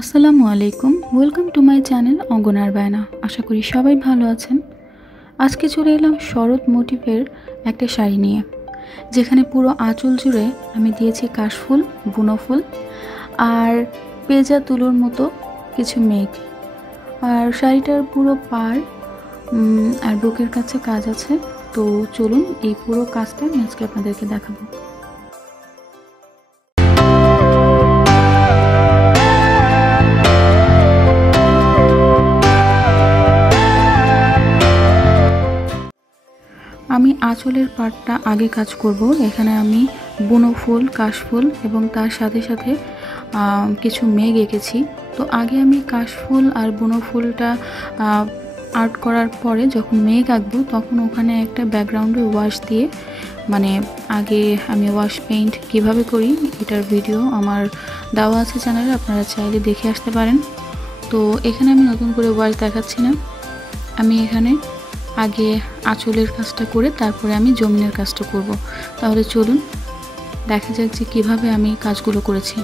আসসালামু আলাইকুম, welcome to my channel অঙ্গনার বায়না। আশা করি সবাই ভালো আছেন। আজকে চলে এলাম শরৎ মোটিভের একটা শাড়ি নিয়ে, যেখানে পুরো আঁচল জুড়ে আমি দিয়েছি কাশফুল, বুনো ফুল আর পেঁজা তুলোর মতো কিছু মেঘ। আর শাড়িটার পুরো পাড় আর বুকের কাছে কাজ আছে। তো চলুন এই পুরো কাজটা আমি আজকে আপনাদেরকে দেখাবো। আমি আঁচলের পাটটা আগে কাজ করব। এখানে আমি বুনো ফুল, কাশফুল এবং তার সাথে সাথে কিছু মেঘ এঁকেছি। তো আগে আমি কাশফুল আর বুনো ফুলটা আর্ট করার পরে যখন মেঘ আঁকবো তখন ওখানে একটা ব্যাকগ্রাউন্ডে ওয়াশ দিয়ে, মানে আগে আমি ওয়াশ পেইন্ট কিভাবে করি এটার ভিডিও আমার দেওয়া আছে চ্যানেলে, আপনারা চাইলে দেখে আসতে পারেন। তো এখানে আমি নতুন করে ওয়াশ দেখাচ্ছি না, আমি এখানে আগে আঁচলের কাজটা করে তারপরে আমি জমিনের কাজটা করব। তাহলে চলুন দেখা যাক যে কীভাবে আমি কাজগুলো করেছি।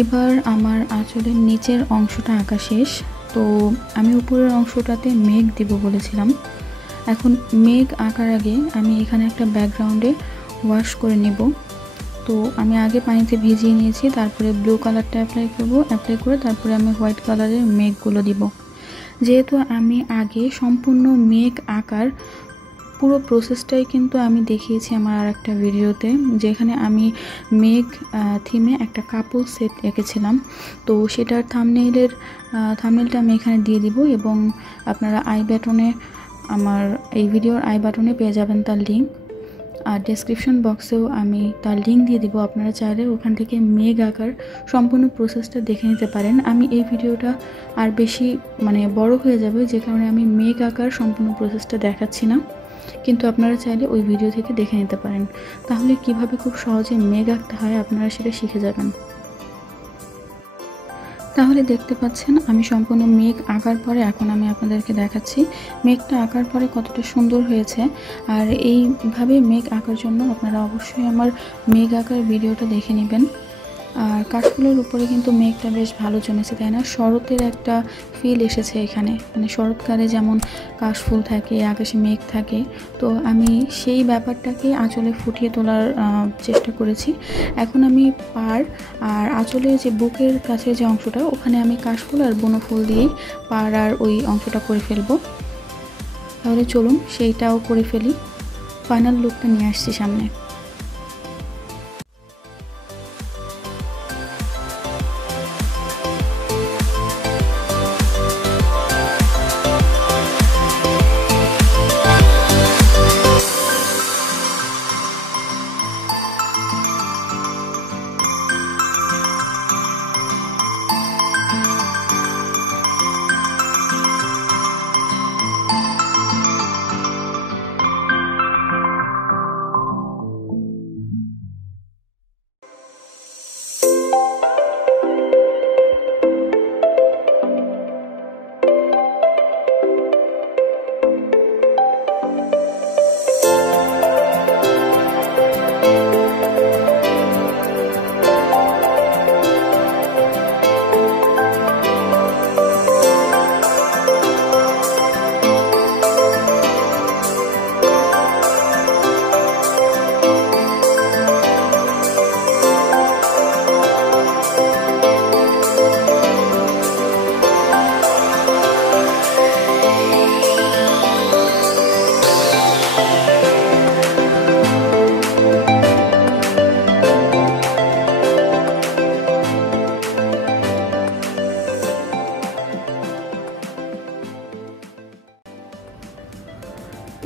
এবার আমার আঁচলের নিচের অংশটা আঁকা শেষ। তো আমি উপরের অংশটাতে মেঘ দিব বলেছিলাম। এখন মেঘ আঁকার আগে আমি এখানে একটা ব্যাকগ্রাউন্ডে ওয়াশ করে নেব। তো আমি আগে পানিতে ভিজিয়ে নিয়েছি, তারপরে ব্লু কালারটা অ্যাপ্লাই করব। অ্যাপ্লাই করে তারপরে আমি হোয়াইট কালারের মেঘগুলো দিব। যেহেতু আমি আগে সম্পূর্ণ মেঘ আঁকার পুরো প্রসেসটাই কিন্তু আমি দেখিয়েছি আমার আর একটা ভিডিওতে, যেখানে আমি মেঘ থিমে একটা কাপল সেট এঁকেছিলাম। তো সেটার থাম্বনেলটা আমি এখানে দিয়ে দিব, এবং আপনারা আমার এই ভিডিওর আই বাটনে পেয়ে যাবেন তার লিঙ্ক, আর ডেসক্রিপশন বক্সেও আমি তার লিঙ্ক দিয়ে দিব। আপনারা চাইলে ওখান থেকে মেঘ আঁকার সম্পূর্ণ প্রসেসটা দেখে নিতে পারেন। আমি এই ভিডিওটা আর বেশি বড় হয়ে যাবে, যে কারণে আমি মেঘ আঁকার সম্পূর্ণ প্রসেসটা দেখাচ্ছি না, কিন্তু আপনারা চাইলে ওই ভিডিও থেকে দেখে নিতে পারেন। তাহলে কিভাবে খুব সহজে মেঘ আঁকতে হয় আপনারা সেটা শিখে যাবেন। তাহলে দেখতে পাচ্ছেন আমি সম্পূর্ণ মেঘ আঁকার পরে এখন আমি আপনাদেরকে দেখাচ্ছি মেঘটা আঁকার পরে কতটা সুন্দর হয়েছে। আর এইভাবে মেঘ আঁকার জন্য আপনারা অবশ্যই আমার মেঘ আঁকার ভিডিওটা দেখে নেবেন। আর কাশফুলের উপরে কিন্তু মেঘটা বেশ ভালো জমেছে, তাই না? শরতের একটা ফিল এসেছে এখানে, শরৎকালে যেমন কাশফুল থাকে, আকাশে মেঘ থাকে, তো আমি সেই ব্যাপারটাকে আঁচলে ফুটিয়ে তোলার চেষ্টা করেছি। এখন আমি আর আঁচলের যে বুকের কাছে যে অংশটা, ওখানে আমি কাশফুল আর বনফুল দিয়েই আর ওই অংশটা করে ফেলবো। তাহলে চলুন সেইটাও করে ফেলি। ফাইনাল লুকটা নিয়ে আসছি সামনে।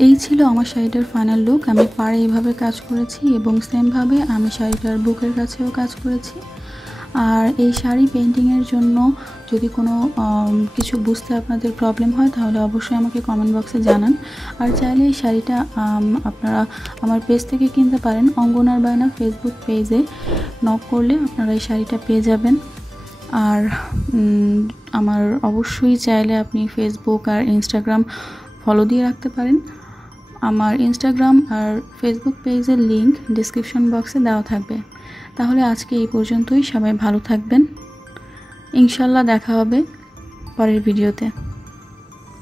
এই ছিল আমার শাড়িটার ফাইনাল লুক। আমি পাড়ে এইভাবে কাজ করেছি এবং সেমভাবে আমি শাড়িটার বুকের কাছেও কাজ করেছি। আর এই শাড়ি পেইন্টিংয়ের জন্য যদি কোনো কিছু বুঝতে আপনাদের প্রবলেম হয় তাহলে অবশ্যই আমাকে কমেন্ট বক্সে জানান। আর চাইলে এই শাড়িটা আপনারা আমার পেজ থেকে কিনতে পারেন। অঙ্গনার বায়না ফেসবুক পেজে নক করলে আপনারা এই শাড়িটা পেয়ে যাবেন। আর আমার অবশ্যই চাইলে আপনি ফেসবুক আর ইনস্টাগ্রাম ফলো দিয়ে রাখতে পারেন। আমার ইনস্টাগ্রাম আর ফেসবুক পেজের লিংক ডেসক্রিপশন বক্সে দেওয়া থাকবে। তাহলে আজকে এই পর্যন্তই। সবাই ভালো থাকবেন। ইনশাল্লাহ দেখা হবে পরের ভিডিওতে।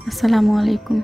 আসসালামু আলাইকুম।